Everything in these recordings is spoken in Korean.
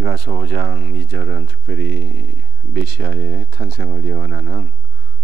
미가서 5장 2절은 특별히 메시아의 탄생을 예언하는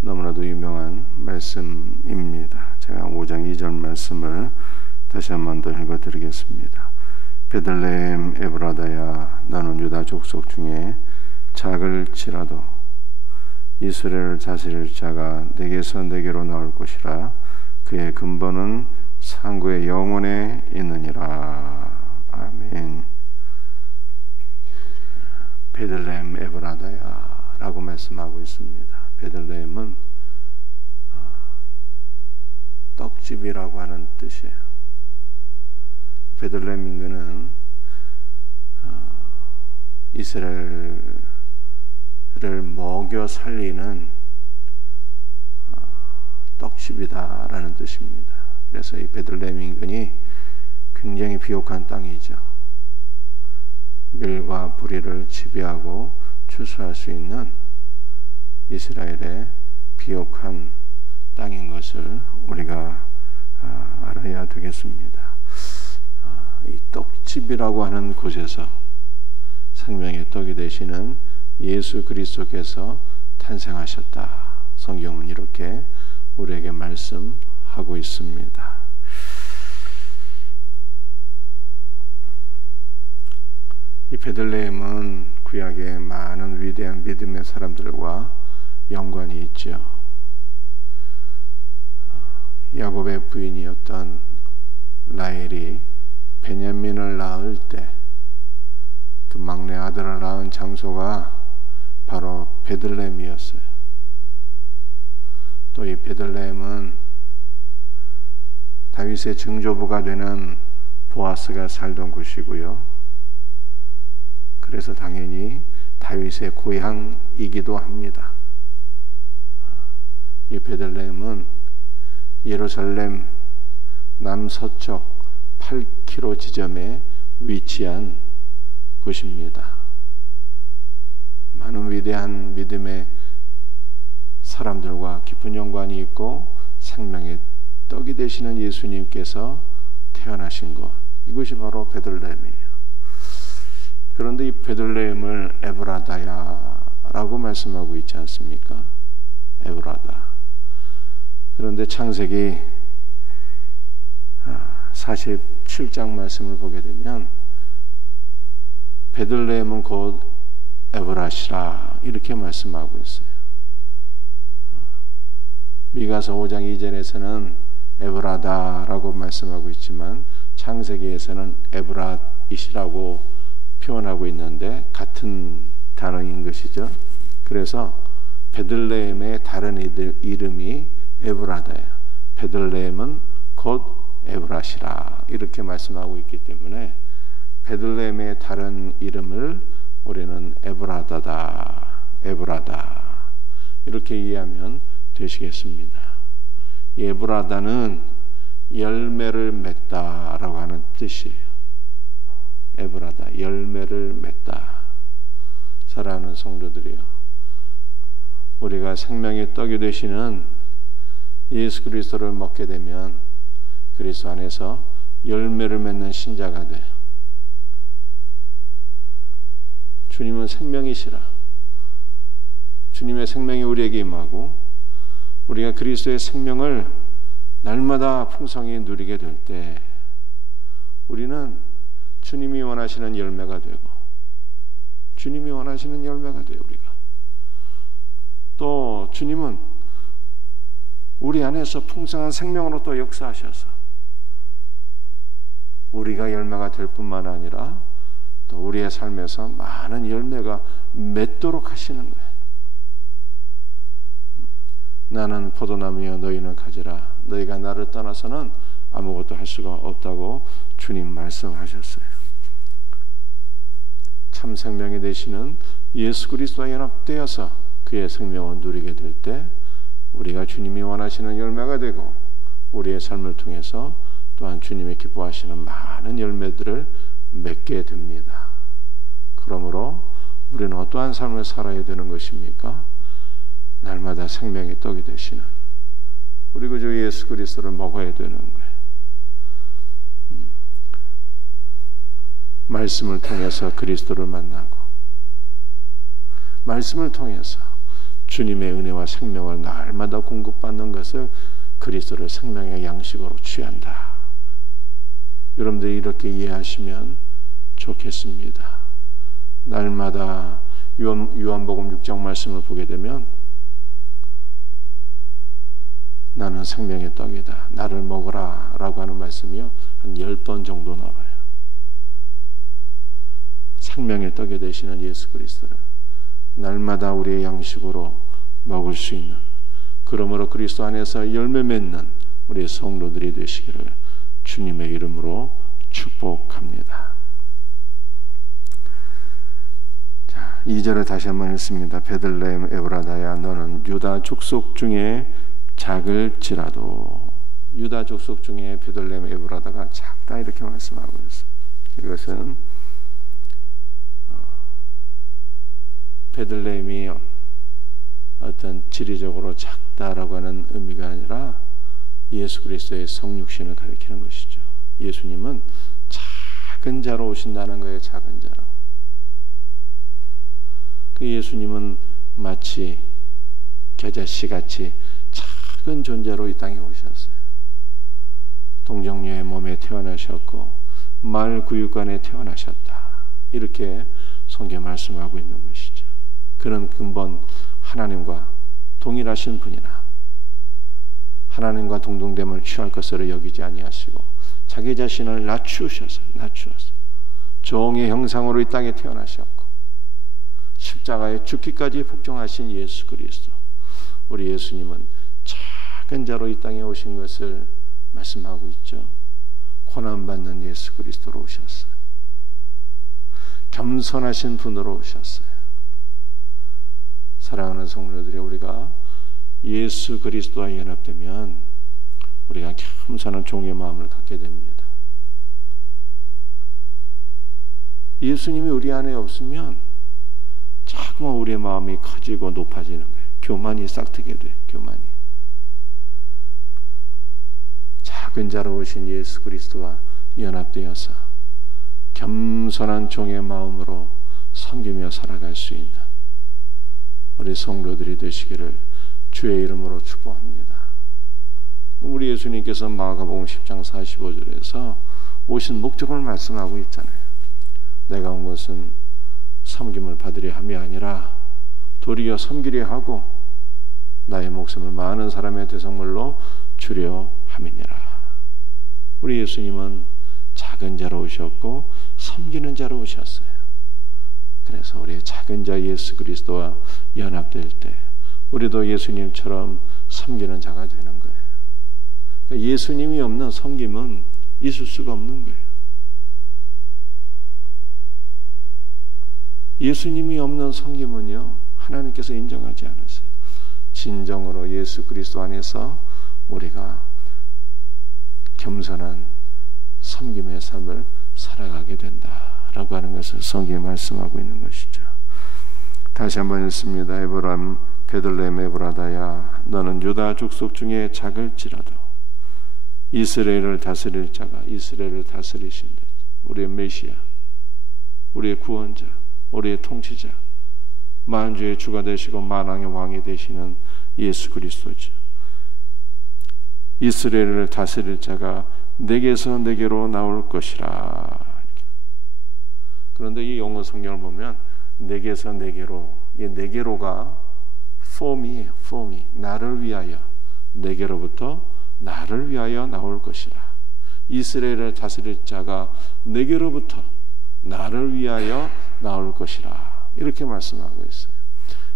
너무나도 유명한 말씀입니다. 제가 5장 2절 말씀을 다시 한 번 더 읽어드리겠습니다. 베들레헴 에브라다야, 너는 유다 족속 중에 작을지라도 이스라엘 다스릴 자가 내게서 내게로 나올 것이라. 그의 근본은 상구의 영혼에 있느니라. 아멘. 베들레헴 에브라다야 라고 말씀하고 있습니다. 베들레헴은 떡집이라고 하는 뜻이에요. 베들레헴 인근은 이스라엘을 먹여 살리는 떡집이다라는 뜻입니다. 그래서 이 베들레헴 인근이 굉장히 비옥한 땅이죠. 밀과 보리를 지배하고 추수할 수 있는 이스라엘의 비옥한 땅인 것을 우리가 알아야 되겠습니다. 이 떡집이라고 하는 곳에서 생명의 떡이 되시는 예수 그리스도께서 탄생하셨다. 성경은 이렇게 우리에게 말씀하고 있습니다. 이 베들레헴은 구약의 많은 위대한 믿음의 사람들과 연관이 있죠. 야곱의 부인이었던 라헬이 베냐민을 낳을 때 그 막내 아들을 낳은 장소가 바로 베들레헴이었어요. 또 이 베들레헴은 다윗의 증조부가 되는 보아스가 살던 곳이고요. 그래서 당연히 다윗의 고향이기도 합니다. 이 베들레헴은 예루살렘 남서쪽 8km 지점에 위치한 곳입니다. 많은 위대한 믿음의 사람들과 깊은 연관이 있고 생명의 떡이 되시는 예수님께서 태어나신 곳, 이곳이 바로 베들레헴이에요. 그런데 이 베들레헴을 에브라다야라고 말씀하고 있지 않습니까? 에브라다. 그런데 창세기 47장 말씀을 보게 되면 베들레헴은 곧 에브라시라 이렇게 말씀하고 있어요. 미가서 5장 2절에서는 에브라다라고 말씀하고 있지만 창세기에서는 에브랏이라고 표현하고 있는데 같은 단어인 것이죠. 그래서 베들레헴의 다른 이름이 에브라다예요. 베들레헴은 곧 에브라시라 이렇게 말씀하고 있기 때문에 베들레헴의 다른 이름을 우리는 에브라다 이렇게 이해하면 되시겠습니다. 이 에브라다는 열매를 맺다라고 하는 뜻이에요. 에브라다, 열매를 맺다. 사랑하는 성도들이요, 우리가 생명의 떡이 되시는 예수 그리스도를 먹게 되면 그리스도 안에서 열매를 맺는 신자가 돼요. 주님은 생명이시라. 주님의 생명이 우리에게 임하고 우리가 그리스도의 생명을 날마다 풍성히 누리게 될 때 우리는 주님이 원하시는 열매가 되고 주님이 원하시는 열매가 돼요. 우리가 또 주님은 우리 안에서 풍성한 생명으로 또 역사하셔서 우리가 열매가 될 뿐만 아니라 또 우리의 삶에서 많은 열매가 맺도록 하시는 거예요. 나는 포도나무여 너희는 가지라. 너희가 나를 떠나서는 아무것도 할 수가 없다고 주님 말씀하셨어요. 참 생명이 되시는 예수 그리스도와 연합되어서 그의 생명을 누리게 될 때 우리가 주님이 원하시는 열매가 되고 우리의 삶을 통해서 또한 주님이 기뻐하시는 많은 열매들을 맺게 됩니다. 그러므로 우리는 어떠한 삶을 살아야 되는 것입니까? 날마다 생명의 떡이 되시는 우리 구주 예수 그리스도를 먹어야 되는 거예요. 말씀을 통해서 그리스도를 만나고 말씀을 통해서 주님의 은혜와 생명을 날마다 공급받는 것을 그리스도를 생명의 양식으로 취한다. 여러분들이 이렇게 이해하시면 좋겠습니다. 날마다 요한복음 6장 말씀을 보게 되면 나는 생명의 떡이다. 나를 먹으라 라고 하는 말씀이요. 한 10번 정도 나와요. 생명의 떡이 되시는 예수 그리스도를 날마다 우리의 양식으로 먹을 수 있는, 그러므로 그리스도 안에서 열매 맺는 우리 성도들이 되시기를 주님의 이름으로 축복합니다. 자, 2절을 다시 한번 읽습니다. 베들레헴 에브라다야 너는 유다 족속 중에 작을지라도. 유다 족속 중에 베들레헴 에브라다가 작다 이렇게 말씀하고 있어요. 이것은 베들레헴이 어떤 지리적으로 작다라고 하는 의미가 아니라 예수 그리스도의 성육신을 가리키는 것이죠. 예수님은 작은 자로 오신다는 거예요. 작은 자로. 그 예수님은 마치 겨자씨같이 작은 존재로 이 땅에 오셨어요. 동정녀의 몸에 태어나셨고 말 구육간에 태어나셨다. 이렇게 성경 말씀하고 있는 것이죠. 그는 근본 하나님과 동일하신 분이나 하나님과 동등됨을 취할 것으로 여기지 아니하시고 자기 자신을 낮추셨어요. 종의 형상으로 이 땅에 태어나셨고 십자가에 죽기까지 복종하신 예수 그리스도. 우리 예수님은 작은 자로 이 땅에 오신 것을 말씀하고 있죠. 고난받는 예수 그리스도로 오셨어요. 겸손하신 분으로 오셨어요. 사랑하는 성도들이, 우리가 예수 그리스도와 연합되면 우리가 겸손한 종의 마음을 갖게 됩니다. 예수님이 우리 안에 없으면 자꾸만 우리의 마음이 커지고 높아지는 거예요. 교만이 싹트게 돼요. 교만이. 작은 자로 오신 예수 그리스도와 연합되어서 겸손한 종의 마음으로 섬기며 살아갈 수 있는 우리 성도들이 되시기를 주의 이름으로 축복합니다. 우리 예수님께서 마가복음 10장 45절에서 오신 목적을 말씀하고 있잖아요. 내가 온 것은 섬김을 받으려 함이 아니라 도리어 섬기려 하고 나의 목숨을 많은 사람의 대성물로 주려 함이니라. 우리 예수님은 작은 자로 오셨고 섬기는 자로 오셨어요. 그래서 우리 작은 자 예수 그리스도와 연합될 때 우리도 예수님처럼 섬기는 자가 되는 거예요. 그러니까 예수님이 없는 섬김은 있을 수가 없는 거예요. 예수님이 없는 섬김은요, 하나님께서 인정하지 않으세요. 진정으로 예수 그리스도 안에서 우리가 겸손한 섬김의 삶을 살아가게 된다라고 하는 것을 성경에 말씀하고 있는 것이죠. 다시 한번 읽습니다. 베들레헴 에브라다야 너는 유다 족속 중에 작을지라도 이스라엘을 다스릴 자가, 이스라엘을 다스리신다. 우리의 메시아, 우리의 구원자, 우리의 통치자, 만주의 주가 되시고 만왕의 왕이 되시는 예수 그리스도죠. 이스라엘을 다스릴 자가 내게서 내게로 나올 것이라. 그런데 이 영어 성경을 보면 내게서 내게로, 이 내게로가 form이에요. form이 나를 위하여, 내게로부터 나를 위하여 나올 것이라. 이스라엘을 다스릴 자가 내게로부터 나를 위하여 나올 것이라. 이렇게 말씀하고 있어요.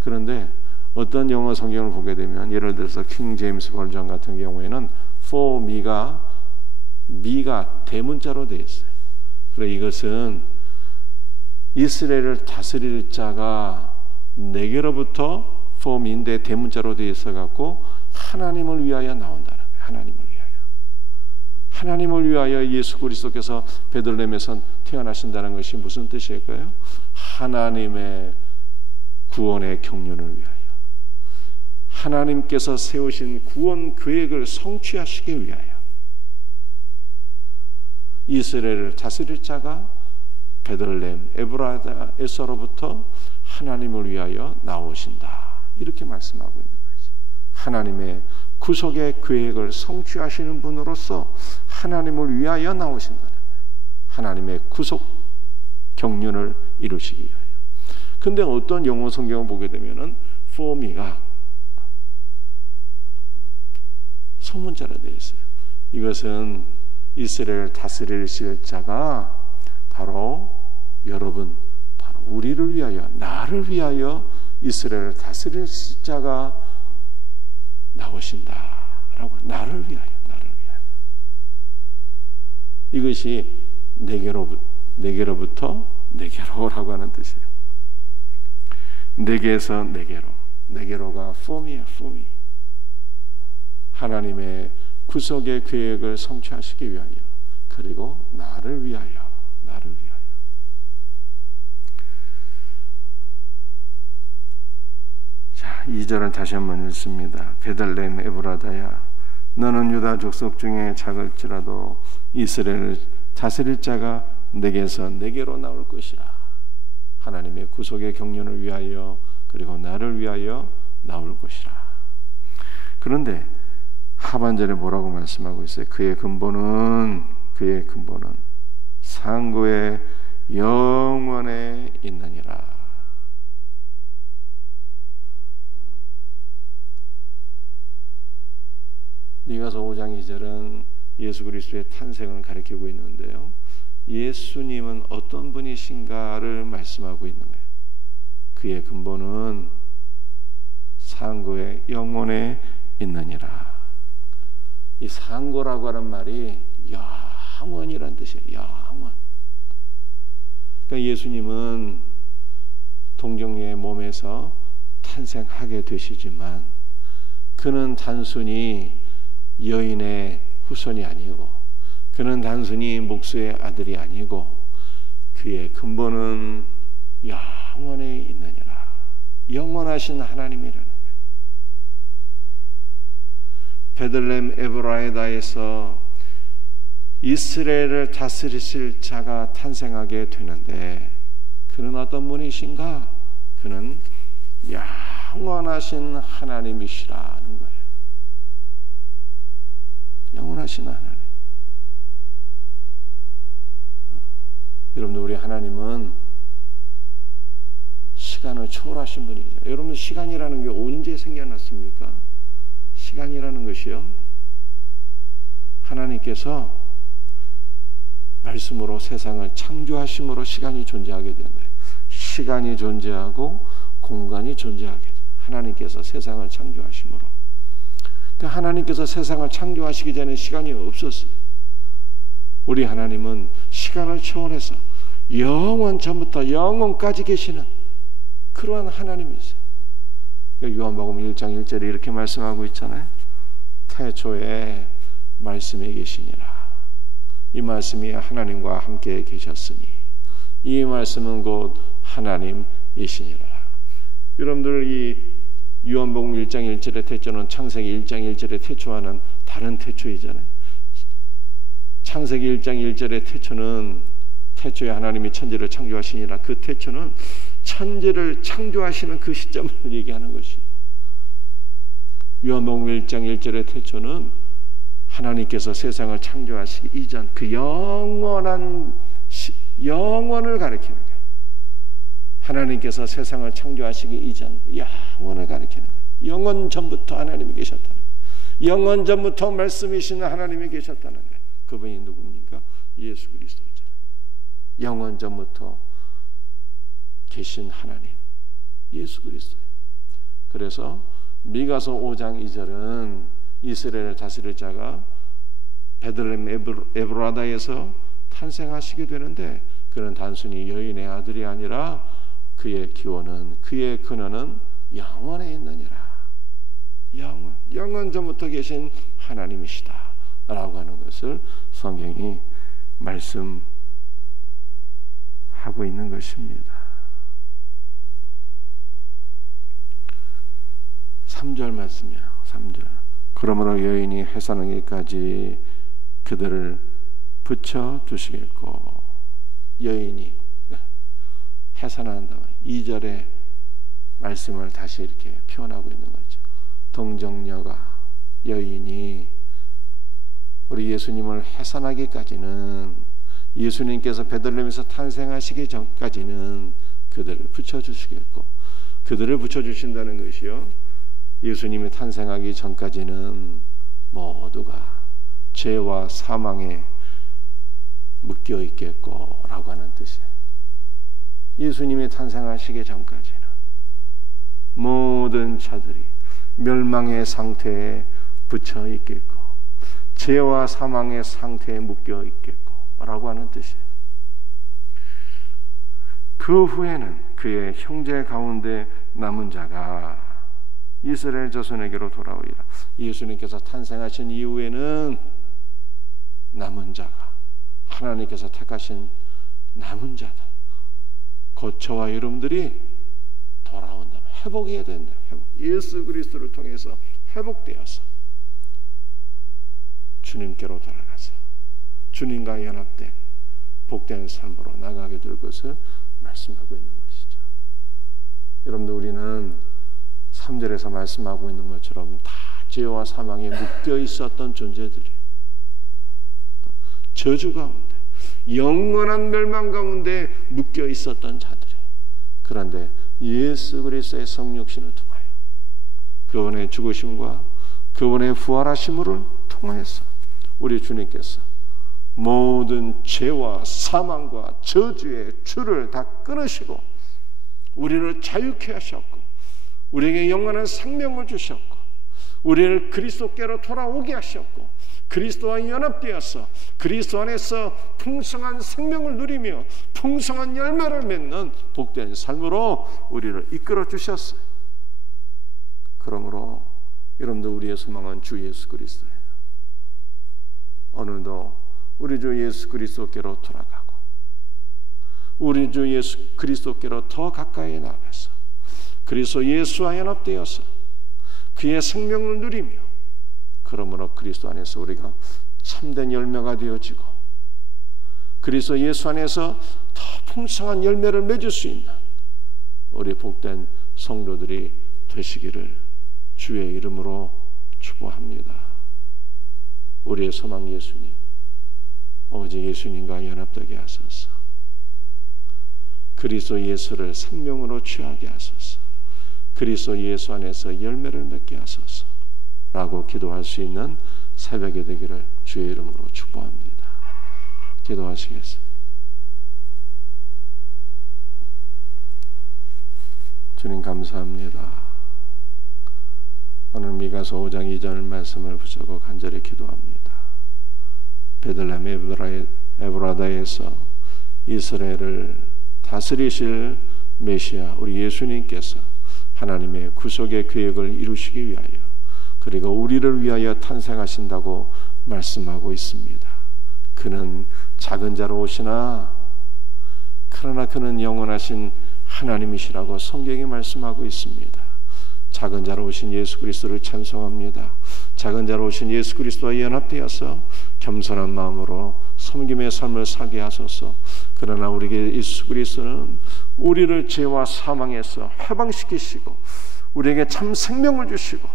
그런데 어떤 영어 성경을 보게 되면, 예를 들어서 킹 제임스 버전 같은 경우에는 for 미가 대문자로 되어 있어요. 그래서 이것은 이스라엘을 다스릴 자가 내게로부터 for me인데 대문자로 되어 있어 갖고 하나님을 위하여 나온다는 거예요. 하나님을 위하여 예수 그리스도께서 베들레헴에서 태어나신다는 것이 무슨 뜻일까요? 하나님의 구원의 경륜을 위하여, 하나님께서 세우신 구원 계획을 성취하시기 위하여 이스라엘을 다스릴 자가 베들레헴 에브라다에서로부터 하나님을 위하여 나오신다. 이렇게 말씀하고 있는 거죠. 하나님의 구속의 계획을 성취하시는 분으로서 하나님을 위하여 나오신다는 거예요. 하나님의 구속 경륜을 이루시기 위하여. 근데 어떤 영어 성경을 보게 되면은 for me가 소문자로 되어 있어요. 이것은 이스라엘 다스리실 자가 바로 여러분, 바로 우리를 위하여, 나를 위하여 이스라엘을 다스릴 자가 나오신다라고. 나를 위하여, 나를 위하여. 이것이 내게로부터 내게로라고 하는 뜻이에요. 내게에서 내게로가 form이야, form이. 하나님의 구속의 계획을 성취하시기 위하여, 그리고 나를 위하여. 2절은 다시 한번 읽습니다. 베들레헴 에브라다야, 너는 유다 족속 중에 작을지라도 이스라엘을 다스릴 자가 내게서 내게로 나올 것이라. 하나님의 구속의 경륜을 위하여, 그리고 나를 위하여 나올 것이라. 그런데 하반절에 뭐라고 말씀하고 있어요? 그의 근본은 상고의 영원에 있느니라. 미가서 5장 2절은 예수 그리스도의 탄생을 가리키고 있는데요, 예수님은 어떤 분이신가를 말씀하고 있는 거예요. 그의 근본은 상고의 영원에 있느니라. 이 상고라고 하는 말이 영원이란 뜻이에요. 영원. 그러니까 예수님은 동정녀의 몸에서 탄생하게 되시지만 그는 단순히 여인의 후손이 아니고, 그는 단순히 목수의 아들이 아니고, 그의 근본은 영원에 있느니라. 영원하신 하나님이라는 거예요. 베들레헴 에브라다에서 이스라엘을 다스리실 자가 탄생하게 되는데, 그는 어떤 분이신가? 그는 영원하신 하나님이시라는 거예요. 영원하신 하나님. 여러분들, 우리 하나님은 시간을 초월하신 분이죠. 여러분, 시간이라는 게 언제 생겨났습니까? 시간이라는 것이요, 하나님께서 말씀으로 세상을 창조하심으로 시간이 존재하게 된 거예요. 시간이 존재하고 공간이 존재하게 돼요. 하나님께서 세상을 창조하심으로. 그러니까 하나님께서 세상을 창조하시기 전에 시간이 없었어요. 우리 하나님은 시간을 초월해서 영원 전부터 영원까지 계시는 그러한 하나님이세요. 요한복음 1장 1절에 이렇게 말씀하고 있잖아요. 태초에 말씀이 계시니라. 이 말씀이 하나님과 함께 계셨으니 이 말씀은 곧 하나님이시니라. 여러분들, 이 요한복음 1장 1절의 태초는 창세기 1장 1절의 태초와는 다른 태초이잖아요. 창세기 1장 1절의 태초는 태초에 하나님이 천지를 창조하시니라. 그 태초는 천지를 창조하시는 그 시점을 얘기하는 것이고, 요한복음 1장 1절의 태초는 하나님께서 세상을 창조하시기 이전 그 영원을 가리키는 거예요. 하나님께서 세상을 창조하시기 이전 영원을 가리키는 거예요. 영원 전부터 하나님이 계셨다는 거예요. 영원 전부터 말씀이신 하나님이 계셨다는 거예요. 그분이 누굽니까? 예수 그리스도잖아요. 영원 전부터 계신 하나님, 예수 그리스도예요. 그래서 미가서 5장 2절은 이스라엘을 다스릴 자가 베들레헴 에브라다에서 탄생하시게 되는데, 그는 단순히 여인의 아들이 아니라 그의 기원은, 그의 근원은 영원에 있느니라. 영원 전부터 계신 하나님이시다 라고 하는 것을 성경이 말씀하고 있는 것입니다. 3절 말씀이야. 3절. 그러므로 여인이 해산하기까지 그들을 붙여 두시겠고, 여인이 해산한다. 2절의 말씀을 다시 이렇게 표현하고 있는 거죠. 동정녀가, 여인이 우리 예수님을 해산하기까지는, 예수님께서 베들레헴에서 탄생하시기 전까지는 그들을 붙여주시겠고, 그들을 붙여주신다는 것이요, 예수님이 탄생하기 전까지는 모두가 죄와 사망에 묶여 있겠고 라고 하는 뜻이에요. 예수님이 탄생하시기 전까지는 모든 자들이 멸망의 상태에 붙여 있겠고 죄와 사망의 상태에 묶여 있겠고 라고 하는 뜻이에요. 그 후에는 그의 형제 가운데 남은 자가 이스라엘 자손에게로 돌아오리라. 예수님께서 탄생하신 이후에는 남은 자가, 하나님께서 택하신 남은 자들, 곧 저와 여러분들이 돌아온다면 회복해야 된다. 회복. 예수 그리스도를 통해서 회복되어서 주님께로 돌아가서 주님과 연합된 복된 삶으로 나가게 될 것을 말씀하고 있는 것이죠. 여러분들, 우리는 3절에서 말씀하고 있는 것처럼 다 죄와 사망에 묶여 있었던 존재들이, 저주 가운데, 영원한 멸망 가운데 묶여 있었던 자들이, 그런데 예수 그리스도의 성육신을 통하여 그분의 죽으심과 그분의 부활하심을 통해서 우리 주님께서 모든 죄와 사망과 저주의 줄을 다 끊으시고 우리를 자유케 하셨고 우리에게 영원한 생명을 주셨고 우리를 그리스도께로 돌아오게 하셨고 그리스도와 연합되어서 그리스도 안에서 풍성한 생명을 누리며 풍성한 열매를 맺는 복된 삶으로 우리를 이끌어 주셨어요. 그러므로 여러분들, 우리의 소망은 주 예수 그리스도예요. 오늘도 우리 주 예수 그리스도께로 돌아가고 우리 주 예수 그리스도께로 더 가까이 나가서 그리스도 예수와 연합되어서 그의 생명을 누리며, 그러므로 그리스도 안에서 우리가 참된 열매가 되어지고 그리스도 예수 안에서 더 풍성한 열매를 맺을 수 있는 우리 복된 성도들이 되시기를 주의 이름으로 축복합니다. 우리의 소망 예수님, 오직 예수님과 연합되게 하소서. 그리스도 예수를 생명으로 취하게 하소서. 그리스도 예수 안에서 열매를 맺게 하소서 라고 기도할 수 있는 새벽이 되기를 주의 이름으로 축복합니다. 기도하시겠습니다. 주님 감사합니다. 오늘 미가서 5장 2절 말씀을 붙잡고 간절히 기도합니다. 베들레헴 에브라다에서 이스라엘을 다스리실 메시아 우리 예수님께서 하나님의 구속의 계획을 이루시기 위하여 그리고 우리를 위하여 탄생하신다고 말씀하고 있습니다. 그는 작은 자로 오시나 그러나 그는 영원하신 하나님이시라고 성경이 말씀하고 있습니다. 작은 자로 오신 예수 그리스도를 찬송합니다. 작은 자로 오신 예수 그리스도와 연합되어서 겸손한 마음으로 섬김의 삶을 살게 하소서. 그러나 우리에게 예수 그리스도는 우리를 죄와 사망에서 해방시키시고 우리에게 참 생명을 주시고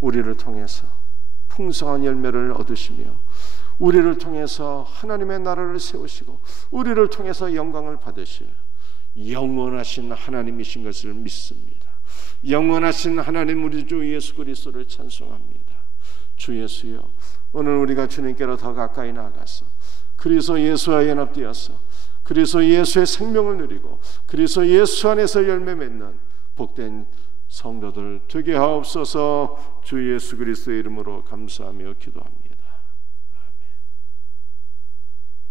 우리를 통해서 풍성한 열매를 얻으시며 우리를 통해서 하나님의 나라를 세우시고 우리를 통해서 영광을 받으시어 영원하신 하나님이신 것을 믿습니다. 영원하신 하나님 우리 주 예수 그리스도를 찬송합니다. 주 예수여, 오늘 우리가 주님께로 더 가까이 나가서 그리스도 예수와 연합되어서 그리스도 예수의 생명을 누리고 그리스도 예수 안에서 열매 맺는 복된 성도들 되게 하옵소서. 주 예수 그리스도의 이름으로 감사하며 기도합니다. 아멘.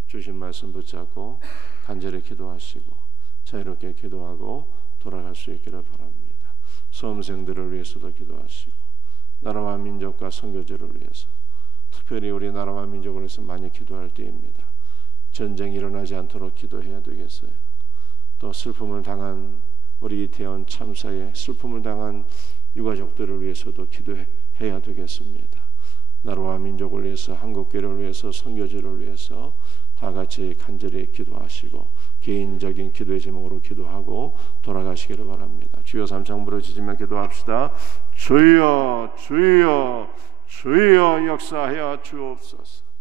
주신 말씀 붙잡고 간절히 기도하시고 자유롭게 기도하고 돌아갈 수 있기를 바랍니다. 수험생들을 위해서도 기도하시고 나라와 민족과 선교지를 위해서 특별히 우리 나라와 민족을 위해서 많이 기도할 때입니다. 전쟁이 일어나지 않도록 기도해야 되겠어요. 또 슬픔을 당한 우리 이태원 참사에 슬픔을 당한 유가족들을 위해서도 기도해야 되겠습니다. 나라와 민족을 위해서 한국교회를 위해서 선교지를 위해서 다 같이 간절히 기도하시고 개인적인 기도의 제목으로 기도하고 돌아가시기를 바랍니다. 주여 삼창 부르짖으며 기도합시다. 주여 주여 주여 역사하여 주옵소서.